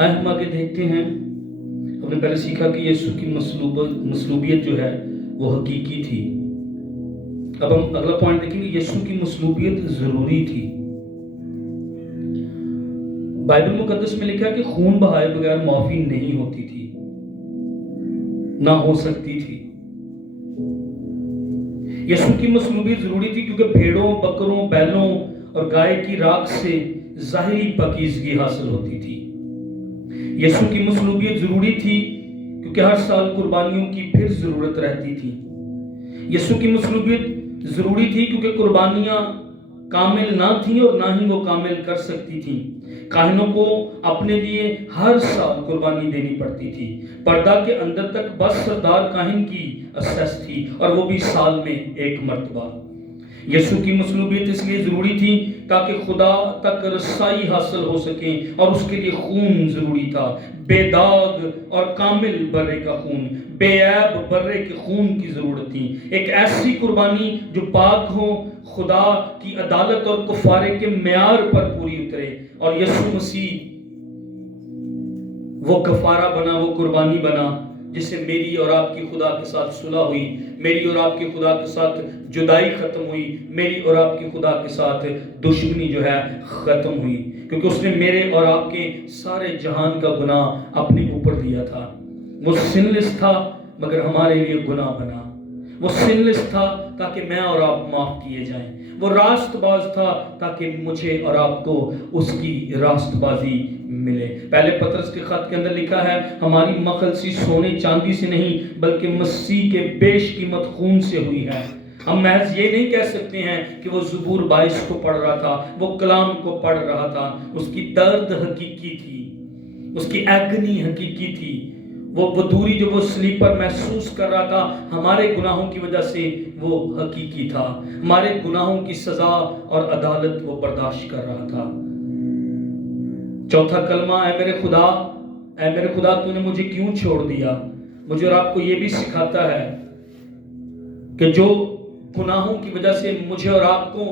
آئے ہم آگے دیکھتے ہیں. ہم نے پہلے سیکھا کہ یسوع کی مصلوبیت جو ہے وہ حقیقی تھی. اب ہم اگلا پوائنٹ دیکھیں گے. یسوع کی مصلوبیت ضروری تھی. بائبل مقدس میں لکھا ہے کہ خون بہائے بغیر معافی نہیں ہوتی تھی، نہ ہو سکتی تھی. یسوع کی مصلوبیت ضروری تھی کیونکہ بھیڑوں، بکروں، بیلوں اور گائے کی راکھ سے ظاہری پاکیزگی حاصل ہوتی تھی. یسوع کی مصلوبیت ضروری تھی کیونکہ ہر سال قربانیوں کی پھر ضرورت رہتی تھی. یسوع کی مصلوبیت ضروری تھی کیونکہ قربانیاں کامل نہ تھیں اور نہ ہی وہ کامل کر سکتی تھیں. کاہنوں کو اپنے لیے ہر سال قربانی دینی پڑتی تھی. پردہ کے اندر تک بس سردار کاہن کی اسیس تھی اور وہ بھی سال میں ایک مرتبہ. یسوع کی مصلوبیت اس لیے ضروری تھی تاکہ خدا تک رسائی حاصل ہو سکے اور اس کے لیے خون ضروری تھا. بے داغ اور کامل برے کا خون، بے عیب برے کے خون کی ضرورت تھی. ایک ایسی قربانی جو پاک ہو، خدا کی عدالت اور کفارے کے معیار پر پوری اترے. اور یسوع مسیح وہ کفارہ بنا، وہ قربانی بنا جس سے میری اور آپ کی خدا کے ساتھ صلح ہوئی، میری اور آپ کی خدا کے ساتھ جدائی ختم ہوئی، میری اور آپ کی خدا کے ساتھ دشمنی جو ہے ختم ہوئی. کیونکہ اس نے میرے اور آپ کے سارے جہان کا گناہ اپنے اوپر لیا تھا. وہ سن لیس تھا مگر ہمارے لیے گناہ بنا. وہ سن لیس تھا تاکہ میں اور آپ معاف کیے جائیں. وہ راست باز تھا تاکہ مجھے اور آپ کو اس کی راست بازی ملے. پہلے پطرس کے خط کے اندر لکھا ہے ہماری مخلصی سونے چاندی سے نہیں بلکہ مسیح کے بیش قیمت خون سے ہوئی ہے. ہم محض یہ نہیں کہہ سکتے ہیں کہ وہ زبور 22 کو پڑھ رہا تھا، وہ کلام کو پڑھ رہا تھا. اس کی درد حقیقی تھی، اس کی ایگنی حقیقی تھی. وہ دوری جو وہ صلیب پر محسوس کر رہا تھا ہمارے گناہوں کی وجہ سے وہ حقیقی تھا. ہمارے گناہوں کی سزا اور عدالت وہ برداشت کر رہا تھا. چوتھا کلمہ، اے میرے خدا، اے میرے خدا تو نے مجھے کیوں چھوڑ دیا. مجھے اور آپ کو یہ بھی سکھاتا ہے کہ جو گناہوں کی وجہ سے مجھے اور آپ کو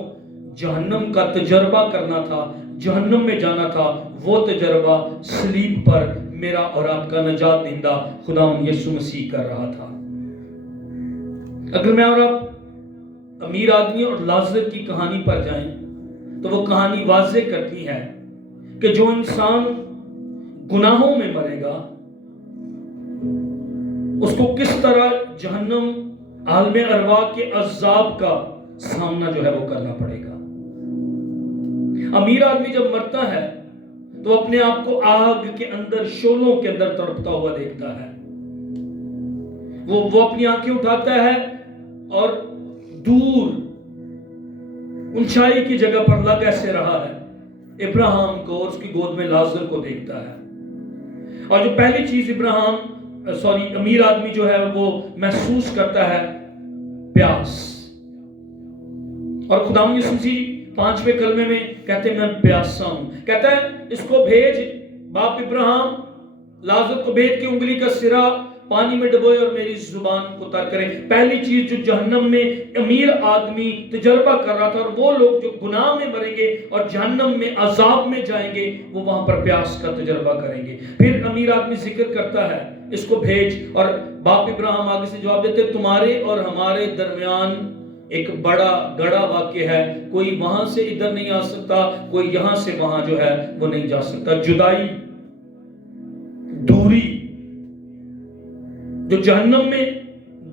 جہنم کا تجربہ کرنا تھا، جہنم میں جانا تھا، وہ تجربہ صلیب پر میرا اور آپ کا نجات دہندہ خداوند یسوع مسیح کر رہا تھا. اگر میں اور آپ امیر آدمی اور لازر کی کہانی پر جائیں تو وہ کہانی واضح کرتی ہے کہ جو انسان گناہوں میں مرے گا اس کو کس طرح جہنم، عالم ارواح کے عذاب کا سامنا جو ہے وہ کرنا پڑے گا. امیر آدمی جب مرتا ہے تو اپنے آپ کو آگ کے اندر، شعلوں کے اندر تڑپتا ہوا دیکھتا ہے. وہ اپنی آنکھیں اٹھاتا ہے اور دور اونچائی کی جگہ پر لگ ایسے رہا ہے ابراہیم کو اور اس کی گود میں لازر کو دیکھتا ہے. اور جو پہلی چیز امیر آدمی جو ہے وہ محسوس کرتا ہے پیاس. اور خداوند یسوع مسیح 5ویں کلمے میں کہتے ہیں میں پیاسا ہوں. کہتا ہے اس کو بھیج، باپ ابراہیم لازر کو بھیج کے انگلی کا سرا پانی میں ڈبوئے اور میری زبان کو تر کریں. پہلی چیز جو جہنم میں امیر آدمی تجربہ کر رہا تھا اور وہ لوگ جو گناہ میں مریں گے اور جہنم میں عذاب میں جائیں گے وہ وہاں پر پیاس کا تجربہ کریں گے. پھر امیر آدمی ذکر کرتا ہے اس کو بھیج، اور باپ ابراہیم آگے سے جواب دیتے تمہارے اور ہمارے درمیان ایک بڑا گڑھا واقع ہے، کوئی وہاں سے ادھر نہیں آ سکتا، کوئی یہاں سے وہاں جو ہے وہ نہیں جا سکتا. جدائی، دوری، جو جہنم میں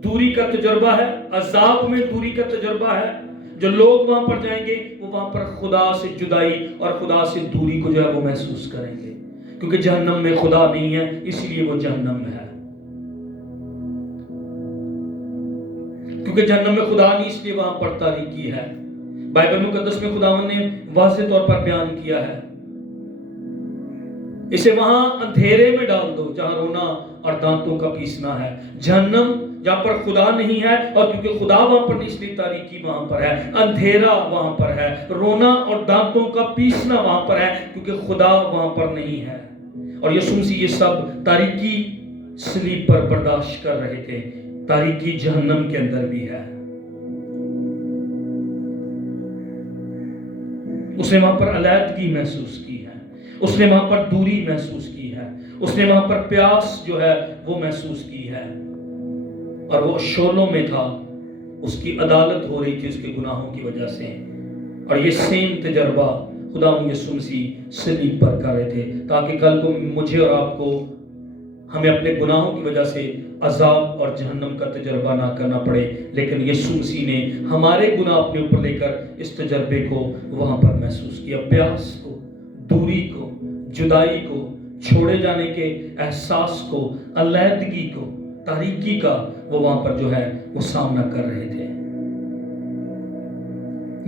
دوری کا تجربہ ہے، عذاب میں دوری کا تجربہ ہے. جو لوگ وہاں پر جائیں گے وہ وہاں پر خدا سے جدائی اور خدا سے دوری کو جو ہے وہ محسوس کریں گے. کیونکہ جہنم میں خدا نہیں ہے اس لیے وہ جہنم میں ہے. کیونکہ جہنم میں خدا نہیں اس لیے وہاں پر تاریکی ہے. بائبل مقدس میں خداوند نے واضح طور پر بیان کیا ہے اسے وہاں اندھیرے میں ڈال دو جہاں رونا اور دانتوں کا پیسنا ہے. جہنم جہاں پر خدا نہیں ہے، اور کیونکہ خدا وہاں پر نہیں اس لیے تاریکی وہاں پر ہے، اندھیرا وہاں پر ہے، رونا اور دانتوں کا پیسنا وہاں پر ہے کیونکہ خدا وہاں پر نہیں ہے. اور یسوع مسیح یہ سب تاریکی صلیب پر برداشت کر رہے تھے. تاریکی جہنم کے اندر بھی ہے. اس نے وہاں پر علیحدگی محسوس کی ہے، اس نے وہاں پر دوری محسوس کی ہے. اس نے وہاں پر پیاس جو ہے وہ محسوس کی ہے، اور وہ شعلوں میں تھا، اس کی عدالت ہو رہی تھی اس کے گناہوں کی وجہ سے، اور یہ سیم تجربہ خدا یسوع مسیح صلیب پر کر رہے تھے، تاکہ کل کو مجھے اور آپ کو ہمیں اپنے گناہوں کی وجہ سے عذاب اور جہنم کا تجربہ نہ کرنا پڑے، لیکن یسوع مسیح نے ہمارے گناہ اپنے اوپر لے کر اس تجربے کو وہاں پر محسوس کیا، پیاس کو، دوری کو، جدائی کو، چھوڑے جانے کے احساس کو، علیحدگی کو، تاریکی کا وہ وہاں پر جو ہے وہ سامنا کر رہے تھے۔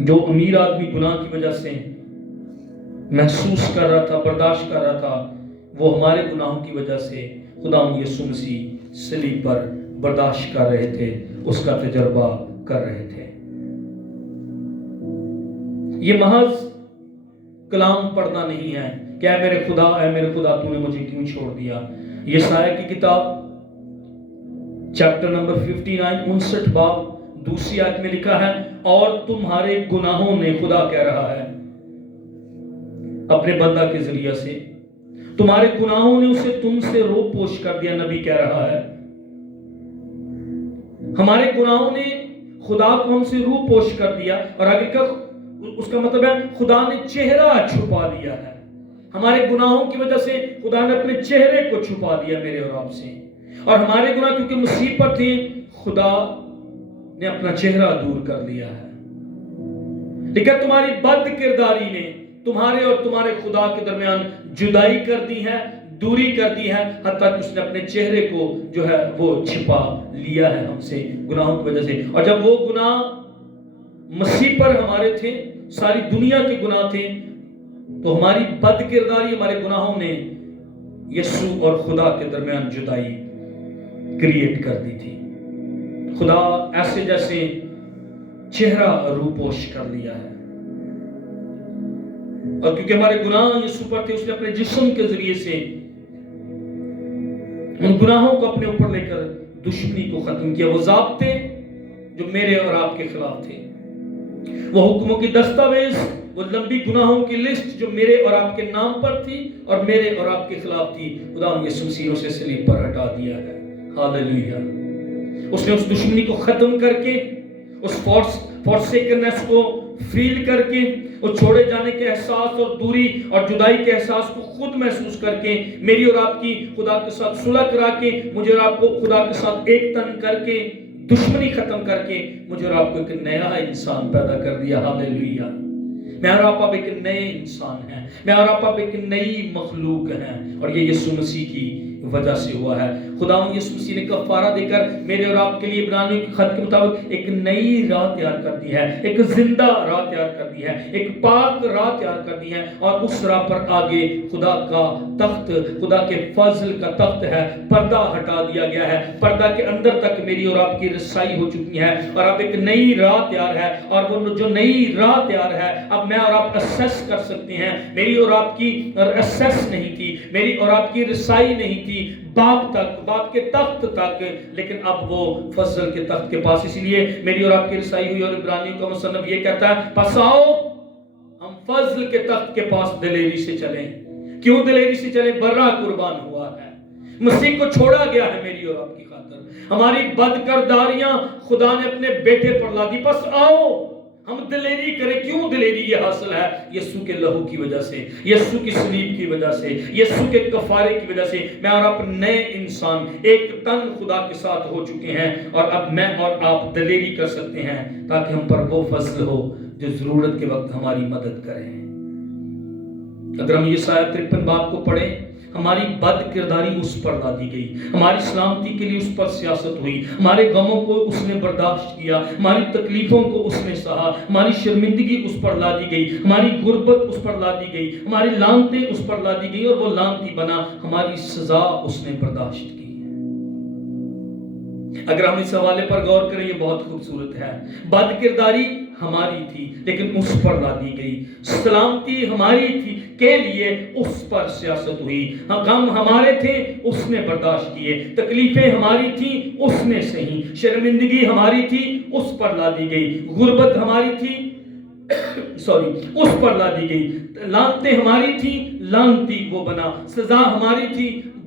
جو امیر آدمی گناہ کی وجہ سے محسوس کر رہا تھا، برداشت کر رہا تھا، وہ ہمارے گناہوں کی وجہ سے خدا یسوع مسیح صلیب پر برداشت کر رہے تھے، اس کا تجربہ کر رہے تھے۔ یہ محض کلام پڑھنا نہیں ہے کہ اے میرے خدا تو نے مجھے کیوں چھوڑ دیا۔ یسایہ کی کتاب چیپٹر نمبر 59 59 باب دوسری آیت میں لکھا ہے، اور تمہارے گناہوں نے، خدا کہہ رہا ہے اپنے بندہ کے ذریعے سے، تمہارے گناہوں نے اسے تم سے رو پوش کر دیا، نبی کہہ رہا ہے ہمارے گناہوں نے خدا کو ہم سے رو پوش کر دیا، اور آگے کا اس کا مطلب ہے خدا نے چہرہ چھپا لیا ہے، ہمارے گناہوں کی وجہ سے خدا نے اپنے چہرے کو چھپا دیا میرے اور آپ سے، اور ہمارے گناہ کیونکہ مسیح پر تھے، خدا نے اپنا چہرہ دور کر لیا ہے، لیکن تمہاری بد کرداری نے تمہارے اور تمہارے خدا کے درمیان جدائی کر دی ہے، دوری کر دی ہے، حتیٰ کہ اس نے اپنے چہرے کو جو ہے وہ چھپا لیا ہے ہم سے گناہوں کی وجہ سے۔ اور جب وہ گناہ مسیح پر ہمارے تھے، ساری دنیا کے گناہ تھے، تو ہماری بد کرداری، ہمارے گناہوں نے یسوع اور خدا کے درمیان جدائی کریٹ کر دی تھی۔ خدا ایسے جیسے چہرہ روپوش کر لیا ہے، اور کیونکہ ہمارے گناہ یسوع پر تھے، اس نے اپنے جسم کے ذریعے سے ان گناہوں کو اپنے اوپر لے کر دشمنی کو ختم کیا۔ وہ ضابطے جو میرے اور آپ کے خلاف تھے، وہ حکموں کی دستاویز، وہ لمبی گناہوں کی لسٹ جو میرے اور آپ کے نام پر تھی اور میرے اور آپ کے خلاف تھی، خدا یسوع مسیح سے صلیب پر ہٹا دیا ہے۔ ہاللیلویہ۔ اس نے اس دشمنی کو ختم کر کے، اس فورسیکنس کو فیل کر کے، اس چھوڑے جانے کے احساس اور دوری اور جدائی کے احساس کو خود محسوس کر کے، میری اور آپ کی خدا کے ساتھ صلح کرا کے، مجھے اور آپ کو خدا کے ساتھ ایک تن کر کے، دشمنی ختم کر کے مجھے اور آپ کو ایک نیا انسان پیدا کر دیا۔ ہاللیلویہ۔ میں اور آپ ایک نئے انسان ہیں، میں اور آپ ایک نئی مخلوق ہیں، اور یہ یسوع مسیح کی وجہ سے ہوا ہے۔ خداوند یسوع مسیح نے کفارہ دے کر میرے اور آپ کے لیے عبرانیوں کی خط کے مطابق ایک نئی راہ تیار کر دی ہے، ایک زندہ راہ تیار کر دی ہے، ایک پاک راہ تیار کر دی ہے، اور اس راہ پر آگے خدا کا تخت، خدا کے فضل کا تخت ہے، پردہ ہٹا دیا گیا ہے، پردہ کے اندر تک میری اور آپ کی رسائی ہو چکی ہے، اور اب ایک نئی راہ تیار ہے، اور وہ جو نئی راہ تیار ہے، اب میں اور آپ اسیس کر سکتے ہیں۔ میری اور آپ کی اسیس نہیں تھی، میری اور آپ کی رسائی نہیں تھی باپ تک، باپ کے تخت تک، لیکن اب وہ فضل کے تخت کے پاس، اسی لیے میری اور آپ کی رسائی ہوئی، اور عبرانیوں کا مصنف یہ کہتا ہے پس آؤ ہم فضل کے تخت کے پاس دلیری سے چلیں۔ کیوں دلیری سے چلیں؟ برہ قربان ہوا ہے، مسیح کو چھوڑا گیا ہے میری اور آپ کی خاطر، ہماری بد کرداریاں خدا نے اپنے بیٹے پر لا دی، بس آؤ ہم دلیری کریں۔ کیوں دلیری یہ حاصل ہے؟ یسوع کے لہو کی وجہ سے، یسوع کی صلیب کی وجہ سے، یسوع کے کفارے کی وجہ سے میں اور آپ نئے انسان ایک تن خدا کے ساتھ ہو چکے ہیں، اور اب میں اور آپ دلیری کر سکتے ہیں تاکہ ہم پر وہ فضل ہو جو ضرورت کے وقت ہماری مدد کرے۔ اگر ہم یسایہ 53 باب کو پڑھیں، ہماری بد کرداری اس پر لا دی گئی، ہماری سلامتی کے لیے اس پر سیاست ہوئی، ہمارے غموں کو اس نے برداشت کیا، ہماری تکلیفوں کو اس نے سہا، ہماری شرمندگی اس پر لا دی گئی، ہماری غربت اس پر لا دی گئی، ہماری لعنتیں اس پر لا دی گئی، اور وہ لعنتی بنا، ہماری سزا اس نے برداشت کی۔ اگر ہم اس حوالے پر غور کریں، یہ بہت خوبصورت ہے۔ بد کرداری ہماری تھی لیکن اس پر لا دی گئی، سلامتی ہماری تھی کے لیے اس پر سیاست ہوئی، غم ہمارے تھے اس نے برداشت کیے، تکلیفیں ہماری تھیں اس نے سہی، شرمندگی ہماری تھی اس پر لا دی گئی، غربت ہماری تھی اس پر لا دی گئی، لعنتیں ہماری تھی لعنتی وہ بنا، سزا ہماری تھی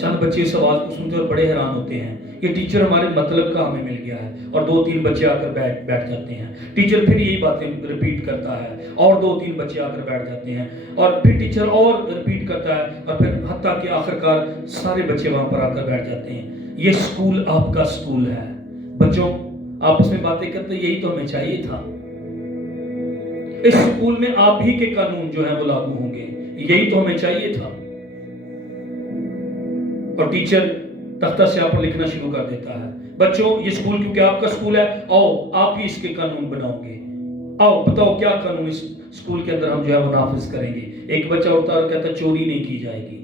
چند بچے اس آواز کو سنتے اور بڑے حیران ہوتے ہیں، یہ ٹیچر ہمارے مطلب کا ہمیں مل گیا ہے، اور 2-3 بچے آ کر بیٹھ جاتے ہیں۔ ٹیچر پھر یہی باتیں ریپیٹ کرتا ہے اور 2-3 بچے آ کر بیٹھ جاتے ہیں، اور پھر ٹیچر اور ریپیٹ کرتا ہے، اور پھر حتیٰ کہ آخرکار سارے بچے وہاں پر آ کر بیٹھ جاتے ہیں۔ یہ سکول آپ کا سکول ہے۔ بچوں آپس میں باتیں کرتے، یہی تو ہمیں چاہیے تھا۔ اس سکول میں آپ ہی کے قانون جو ہیں وہ لاگو ہوں گے، یہی تو ہمیں چاہیے تھا۔ اور ٹیچر تختہ سیاہ پر لکھنا شروع کر دیتا ہے، بچوں یہ سکول کیونکہ آپ کا سکول ہے، آؤ آپ ہی اس کے قانون بناؤ گے، آؤ بتاؤ کیا قانون اس سکول کے اندر ہم جو ہے وہ نافذ کریں گے۔ ایک بچہ اٹھتا ہے اور کہتا ہے چوری نہیں کی جائے گی،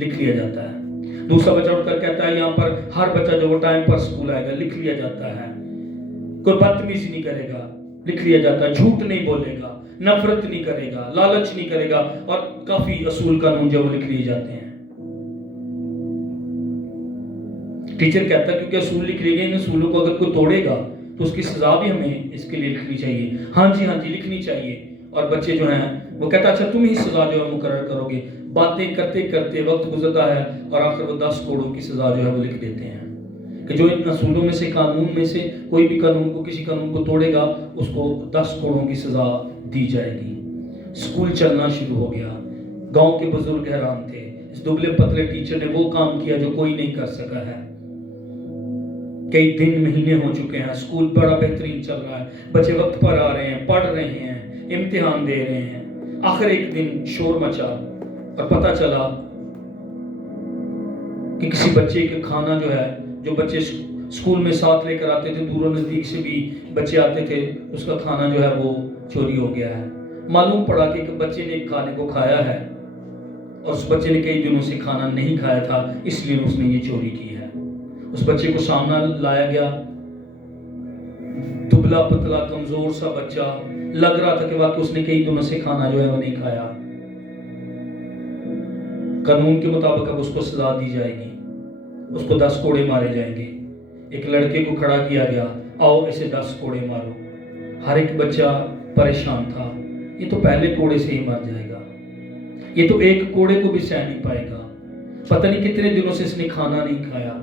لکھ لیا جاتا ہے۔ دوسرا بچہ اٹھ کر کہتا ہے یہاں پر ہر بچہ جو وہ ٹائم پر سکول آئے گا، لکھ لیا جاتا ہے۔ کوئی بدتمیزی نہیں کرے گا، لکھ لیا جاتا ہے۔ جھوٹ نہیں بولے گا، نفرت نہیں کرے گا، لالچ نہیں کرے گا، اور کافی اصول قانون جو وہ لکھ لیے جاتے ہیں۔ ٹیچر کہتا ہے کیونکہ اصول لکھ لیے گئے، ان اصولوں کو اگر کوئی توڑے گا تو اس کی سزا بھی ہمیں اس کے لیے لکھنی چاہیے۔ ہاں جی لکھنی چاہیے۔ اور بچے جو ہیں وہ کہتا ہے اچھا تم ہی سزا جو ہے مقرر کرو گے۔ باتیں کرتے کرتے وقت گزرتا ہے اور آخر وہ 10 کوڑوں کی سزا جو ہے وہ لکھ دیتے ہیں کہ جو ان اصولوں میں سے قانون میں سے کوئی بھی قانون کو کسی قانون کو توڑے گا اس کو 10 کوڑوں کی سزا دی جائے گی۔ سکول چلنا شروع ہو گیا۔ گاؤں کے بزرگ حیران تھے، اس دبلے پتلے ٹیچر نے وہ کام کیا جو کوئی نہیں کر سکا ہے۔ کئی دن مہینے ہو چکے ہیں، سکول بڑا بہترین چل رہا ہے، بچے وقت پر آ رہے ہیں، پڑھ رہے ہیں، امتحان دے رہے ہیں۔ آخر ایک دن شور مچا اور پتہ چلا کہ کسی بچے کا کھانا جو ہے، جو بچے سکول میں ساتھ لے کر آتے تھے، دور و نزدیک سے بھی بچے آتے تھے، اس کا کھانا جو ہے وہ چوری ہو گیا ہے۔ معلوم پڑا کہ ایک بچے نے کھانے کو کھایا ہے اور اس بچے نے کئی دنوں سے کھانا نہیں کھایا تھا، اس لیے اس نے یہ چوری کی ہے۔ اس بچے کو سامنا لایا گیا، دبلا پتلا کمزور سا بچہ، لگ رہا تھا کہ واقعی اس نے کئی دنوں سے کھانا جو ہے وہ نہیں کھایا۔ قانون کے مطابق اب اس کو سزا دی جائے گی، اس کو 10 کوڑے مارے جائیں گے۔ ایک لڑکے کو کھڑا کیا گیا، آؤ اسے 10 کوڑے مارو۔ ہر ایک بچہ پریشان تھا، یہ تو پہلے کوڑے سے ہی مر جائے گا، یہ تو ایک کوڑے کو بھی سہ نہیں پائے گا، پتہ نہیں کتنے دنوں سے اس نے کھانا نہیں کھایا،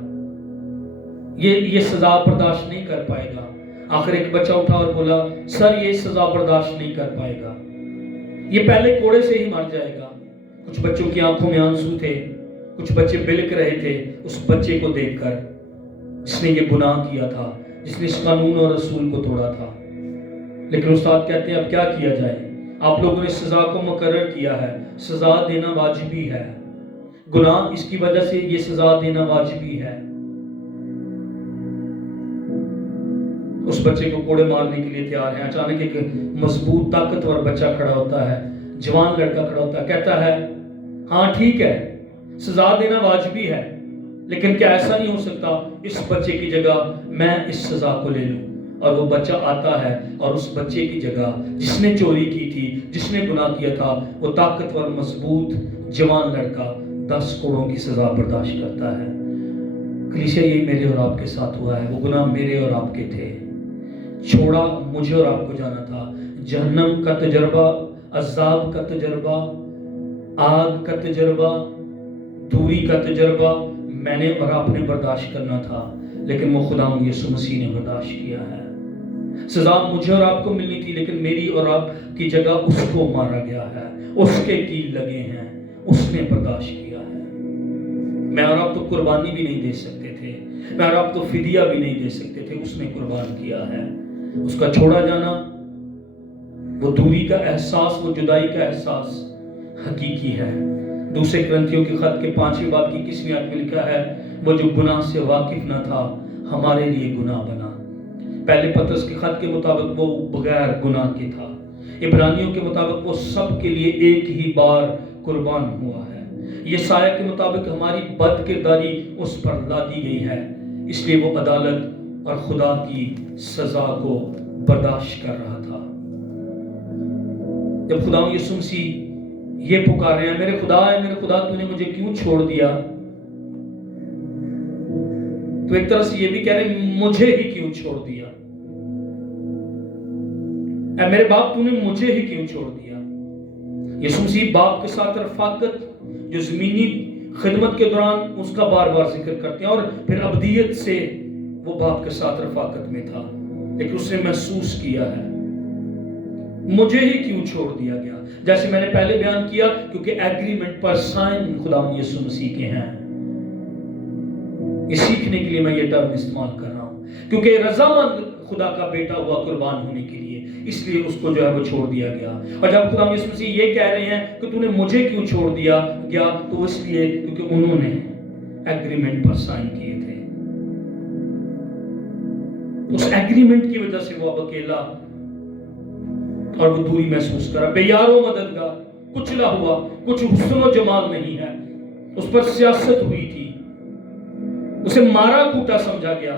یہ سزا برداشت نہیں کر پائے گا۔ آخر ایک بچہ اٹھا اور بولا سر یہ سزا برداشت نہیں کر پائے گا، یہ پہلے کوڑے سے ہی مر جائے گا۔ کچھ بچوں کی آنکھوں میں آنسو تھے، کچھ بچے بلک رہے تھے اس بچے کو دیکھ کر جس نے یہ گناہ کیا تھا، جس نے اس قانون اور رسول کو توڑا تھا۔ لیکن استاد کہتے ہیں اب کیا کیا جائے، آپ لوگوں نے سزا کو مقرر کیا ہے، سزا دینا واجبی ہے، گناہ اس کی وجہ سے یہ سزا دینا واجبی ہے۔ اس بچے کو کوڑے مارنے کے لیے تیار ہیں۔ اچانک ایک مضبوط طاقتور بچہ کھڑا ہوتا ہے، جوان لڑکا کھڑا ہوتا ہے، کہتا ہے ہاں ٹھیک ہے سزا دینا واجبی ہے، لیکن کیا ایسا نہیں ہو سکتا اس بچے کی جگہ میں اس سزا کو لے لوں؟ اور وہ بچہ آتا ہے اور اس بچے کی جگہ جس نے چوری کی تھی، جس نے گناہ کیا تھا، وہ طاقتور مضبوط جوان لڑکا 10 کوڑوں کی سزا برداشت کرتا ہے۔ کلیسیا یہی میرے اور آپ کے ساتھ ہوا ہے، وہ گناہ میرے اور آپ کے تھے، چھوڑا مجھے اور آپ کو جانا تھا۔ جہنم کا تجربہ، عذاب کا تجربہ، آگ کا تجربہ، دوری کا تجربہ میں نے اور آپ نے برداشت کرنا تھا، لیکن وہ خدا یسوع مسیح نے برداشت کیا ہے۔ سزا مجھے اور آپ کو ملنی تھی، لیکن میری اور آپ کی جگہ اس کو مارا گیا ہے، اس کے کیل لگے ہیں، اس نے برداشت کیا ہے۔ میں اور آپ تو قربانی بھی نہیں دے سکتے تھے، میں اور آپ تو فدیہ بھی نہیں دے سکتے تھے، اس نے قربان کیا ہے۔ اس کا چھوڑا جانا، وہ دوری کا احساس، وہ جدائی کا احساس حقیقی ہے۔ دوسرے کرنتھیوں کے خط کے 5ویں باب کی 21ویں آیت میں لکھا ہے وہ جو گناہ سے واقف نہ تھا ہمارے لیے گناہ بنا۔ پہلے پطرس کے خط کے مطابق وہ بغیر گناہ کے تھا۔ عبرانیوں کے مطابق وہ سب کے لیے ایک ہی بار قربان ہوا ہے۔ یسایہ کے مطابق ہماری بد کرداری اس پر لا دی گئی ہے، اس لیے وہ عدالت اور خدا کی سزا کو برداشت کر رہا تھا۔ جب خدا یسوع مسیح یہ پکار رہے ہیں میرے خدا تو نے مجھے کیوں چھوڑ دیا، تو ایک طرح سے یہ بھی کہہ رہے ہیں مجھے ہی کیوں چھوڑ دیا، اے میرے باپ تو نے مجھے ہی کیوں چھوڑ دیا۔ یسوع مسیح باپ کے ساتھ رفاقت جو زمینی خدمت کے دوران اس کا بار بار ذکر کرتے ہیں، اور پھر ابدیت سے وہ باپ کے ساتھ رفاقت میں تھا، لیکن اس نے محسوس کیا ہے مجھے ہی کیوں چھوڑ دیا گیا۔ جیسے میں نے پہلے بیان کیا، کیونکہ ایگریمنٹ پر سائن خدا یسوع مسیح کے ہیں۔ یہ سیکھنے کے لیے میں یہ ٹرم استعمال کر رہا ہوں، کیونکہ رضامند خدا کا بیٹا ہوا قربان ہونے کے لیے، اس لیے اس کو جو ہے وہ چھوڑ دیا گیا۔ اور جب خدا یسوع مسیح یہ کہہ رہے ہیں کہ تو نے مجھے کیوں چھوڑ دیا گیا، تو اس لیے کیونکہ انہوں نے ایگریمنٹ پر سائن کیے تھے۔ اس ایگریمنٹ کی وجہ سے وہ اب اکیلا اور وہ دوری محسوس کرا، بے یار و مددگار، کچلا ہوا، کچھ حسن و جمال نہیں ہے۔ اس پر سیاست ہوئی تھی، اسے مارا کوٹا سمجھا گیا،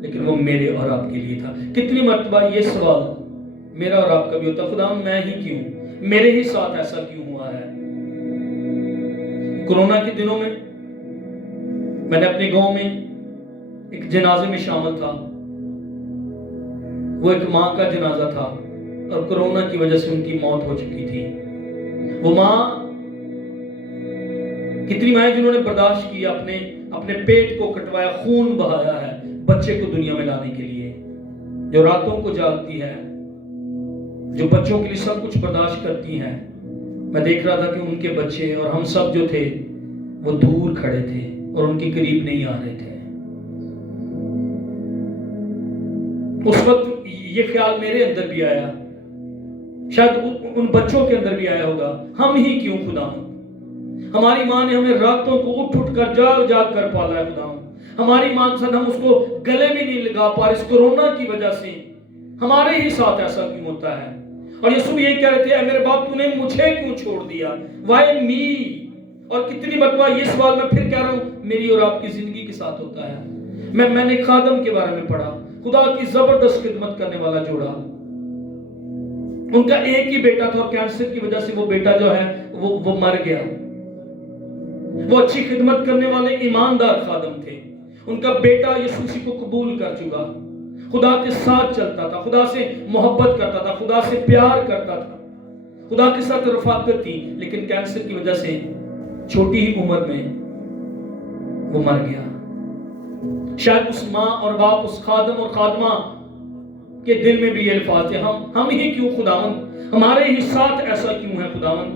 لیکن وہ میرے اور آپ کے لیے تھا۔ کتنی مرتبہ یہ سوال میرا اور آپ کا بھی ہوتا، خدا میں ہی کیوں، میرے ہی ساتھ ایسا کیوں ہوا ہے؟ کورونا کے دنوں میں نے اپنے گاؤں میں ایک جنازے میں شامل تھا۔ وہ ایک ماں کا جنازہ تھا اور کورونا کی وجہ سے ان کی موت ہو چکی تھی۔ وہ ماں، کتنی مائیں جنہوں نے برداشت کیا، اپنے پیٹ کو کٹوایا، خون بہایا ہے بچے کو دنیا میں لانے کے لیے، جو راتوں کو جاگتی ہے، جو بچوں کے لیے سب کچھ برداشت کرتی ہیں۔ میں دیکھ رہا تھا کہ ان کے بچے اور ہم سب جو تھے وہ دور کھڑے تھے اور ان کے قریب نہیں آ رہے تھے۔ اس وقت یہ خیال میرے اندر بھی آیا، شاید ان بچوں کے اندر بھی آیا ہوگا، ہم ہی کیوں خدا؟ ہماری ماں نے ہمیں راتوں کو اٹھ کر جاگ کر پالا ہے خدا۔ ہماری ماں کے ساتھ ہم اس کو گلے بھی نہیں لگا پا رہے، اس کورونا کی وجہ سے ہمارے ہی ساتھ ایسا کیوں ہوتا ہے؟ اور یسوع یہ کہہ رہے تھے، اے میرے باپ، تو نے مجھے کیوں چھوڑ دیا؟ وائی می؟ اور کتنی مرتبہ یہ سوال میں پھر کہہ رہا ہوں میری اور آپ کی زندگی کے ساتھ ہوتا ہے۔ میں نے خادم کے بارے میں پڑھا، خدا کی زبردست خدمت کرنے والا جوڑا، ان کا ایک ہی بیٹا تھا اور کینسر کی وجہ سے وہ بیٹا جو ہے وہ مر گیا۔ وہ اچھی خدمت کرنے والے ایماندار خادم تھے، ان کا بیٹا یسوع مسیح کو قبول کر چکا، خدا کے ساتھ چلتا تھا، خدا سے محبت کرتا تھا، خدا سے پیار کرتا تھا، خدا کے ساتھ رفاقت تھی، لیکن کینسر کی وجہ سے چھوٹی ہی عمر میں وہ مر گیا۔ شاید اس ماں اور باپ، اس خادم اور خادمہ کے دل میں بھی یہ الفاظ تھے، ہم ہی کیوں خداوند، ہمارے ہی ساتھ ایسا کیوں ہے خداوند،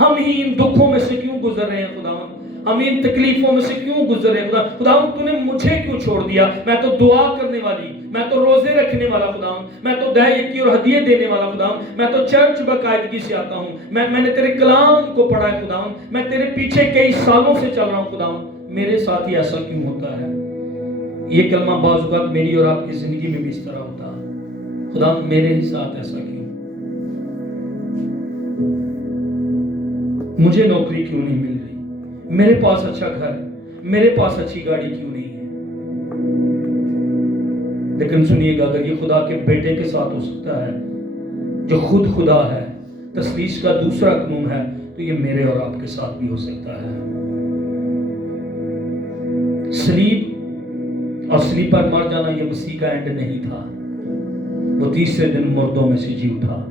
ہم ہی ان دکھوں میں سے کیوں گزر رہے ہیں خداوند، ہم ان تکلیفوں میں سے کیوں گزر رہے ہیں خداوند، تو نے مجھے کیوں چھوڑ دیا؟ میں تو دعا کرنے والی، میں تو روزے رکھنے والا خداوند، میں تو دہ یکی اور ہدیے دینے والا خداوند، میں تو چرچ باقاعدگی سے آتا ہوں، میں نے تیرے کلام کو پڑھا ہے خداوند، میں تیرے پیچھے کئی سالوں سے چل رہا ہوں خداوند، میرے ساتھ ہی ایسا کیوں ہوتا ہے؟ یہ کلمہ بعض اوقات میری اور آپ کی زندگی میں بھی اس طرح ہوتا ہے، خداوند میرے ہی ساتھ ایسا کیوں؟ مجھے نوکری کیوں نہیں مل رہی؟ میرے پاس اچھا گھر، میرے پاس اچھی گاڑی کیوں نہیں ہے؟ لیکن سنیے گا، اگر یہ خدا کے بیٹے کے ساتھ ہو سکتا ہے جو خود خدا ہے، تثلیث کا دوسرا قانون ہے، تو یہ میرے اور آپ کے ساتھ بھی ہو سکتا ہے۔ صلیب اور صلیب پر مر جانا یہ مسیح کا اینڈ نہیں تھا، وہ تیسرے دن مردوں میں سے جی اٹھا۔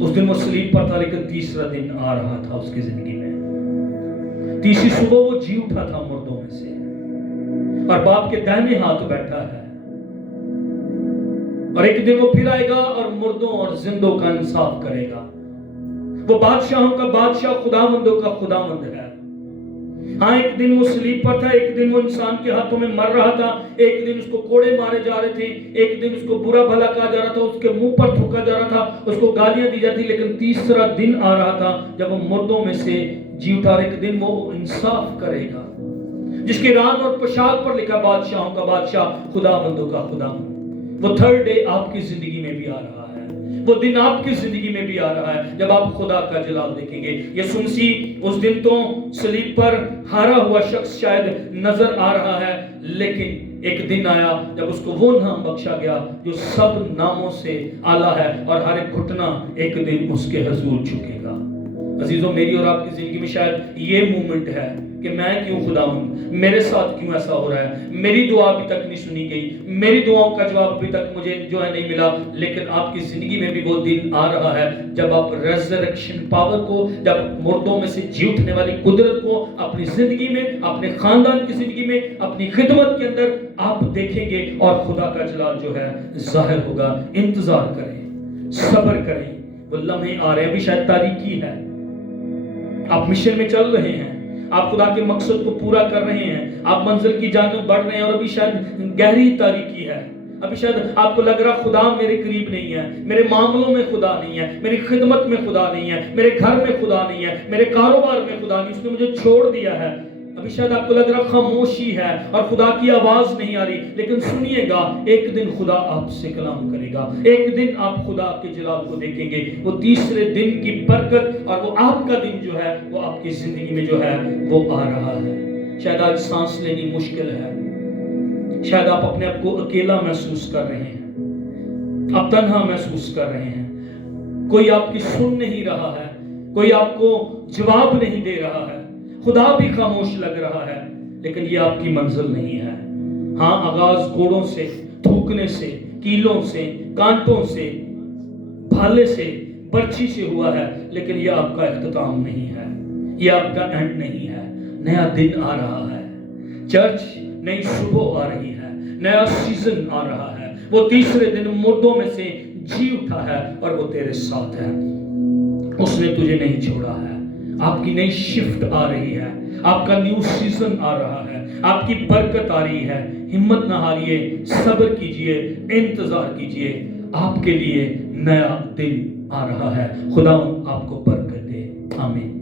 اس دن وہ صلیب پر تھا، لیکن تیسرا دن آ رہا تھا اس کی زندگی میں، تیسری صبح وہ جی اٹھا تھا مردوں میں سے، اور باپ کے دائیں ہاتھ بیٹھا ہے، اور ایک دن وہ پھر آئے گا اور مردوں اور زندوں کا انصاف کرے گا۔ وہ بادشاہوں کا بادشاہ، خداوندوں کا خداوند ہے۔ ہاں، ایک دن وہ صلیب پر تھا، ایک دن وہ انسان کے ہاتھوں میں مر رہا تھا، ایک دن اس کو کوڑے مارے جا رہے تھے، ایک دن اس کو برا بھلا کہا جا رہا تھا، اس کے منہ پر تھوکا جا رہا تھا، اس کو گالیاں دی جاتی، لیکن تیسرا دن آ رہا تھا جب وہ مردوں میں سے جی اٹھا، ایک دن وہ انصاف کرے گا، جس کے ران اور پوشاک پر لکھا بادشاہوں کا بادشاہ، خداوندوں کا خداوند۔ وہ تھرڈ ڈے آپ کی زندگی میں بھی آ رہا ہے، وہ دن آپ کی زندگی میں بھی آ رہا ہے جب آپ خدا کا جلال دیکھیں گے۔ یسوع مسیح اس دن تو صلیب پر ہارا ہوا شخص شاید نظر آ رہا ہے، لیکن ایک دن آیا جب اس کو وہ نام بخشا گیا جو سب ناموں سے اعلیٰ ہے، اور ہر ایک گھٹنا ایک دن اس کے حضور جھکے گا۔ عزیزوں میری اور آپ کی زندگی میں شاید یہ مومنٹ ہے کہ میں کیوں خدا ہوں، میرے ساتھ کیوں ایسا ہو رہا ہے، میری دعا ابھی تک نہیں سنی گئی، میری دعاؤں کا جواب ابھی تک مجھے جو ہے نہیں ملا. لیکن آپ کی زندگی میں بھی وہ دن آ رہا ہے جب آپ ریزریکشن پاور کو، جب مردوں میں سے جی اٹھنے والی قدرت کو اپنی زندگی میں، اپنے خاندان کی زندگی میں، اپنی خدمت کے اندر آپ دیکھیں گے اور خدا کا جلال جو ہے ظاہر ہوگا. انتظار کریں، صبر کریں، وہ لمحے آ رہے ہیں. ابھی شاید تاریکی ہے، آپ مشن میں چل رہے ہیں، آپ خدا کے مقصد کو پورا کر رہے ہیں، آپ منزل کی جانب بڑھ رہے ہیں، اور ابھی شاید گہری تاریکی ہے. ابھی شاید آپ کو لگ رہا خدا میرے قریب نہیں ہے، میرے معاملوں میں خدا نہیں ہے، میری خدمت میں خدا نہیں ہے، میرے گھر میں خدا نہیں ہے، میرے کاروبار میں خدا نہیں، اس نے مجھے چھوڑ دیا ہے. ابھی شاید آپ کو لگ رہا خاموشی ہے اور خدا کی آواز نہیں آ رہی. لیکن سنیے گا، ایک دن خدا آپ سے کلام کرے گا، ایک دن آپ خدا کے جلال کو دیکھیں گے. وہ تیسرے دن کی برکت اور وہ آپ کا دن جو ہے وہ آپ کی زندگی میں جو ہے وہ آ رہا ہے. شاید آج سانس لینی مشکل ہے، شاید آپ اپنے آپ کو اکیلا محسوس کر رہے ہیں، آپ تنہا محسوس کر رہے ہیں، کوئی آپ کی سن نہیں رہا ہے، کوئی آپ کو جواب نہیں دے رہا ہے، خدا بھی خاموش لگ رہا ہے. لیکن یہ آپ کی منزل نہیں ہے. ہاں آغاز کوڑوں سے، تھوکنے سے، کیلوں سے، کانٹوں سے، بھالے سے، برچھی سے ہوا ہے، لیکن یہ آپ کا اختتام نہیں ہے، یہ آپ کا اینڈ نہیں ہے. نیا دن آ رہا ہے، چرچ نئی صبح آ رہی ہے، نیا سیزن آ رہا ہے. وہ تیسرے دن مردوں میں سے جی اٹھا ہے اور وہ تیرے ساتھ ہے. اس نے تجھے نہیں چھوڑا ہے. آپ کی نئی شفٹ آ رہی ہے، آپ کا نیو سیزن آ رہا ہے، آپ کی برکت آ رہی ہے. ہمت نہ ہاریے، صبر کیجئے، انتظار کیجئے. آپ کے لیے نیا دن آ رہا ہے. خدا آپ کو برکت دے. آمین.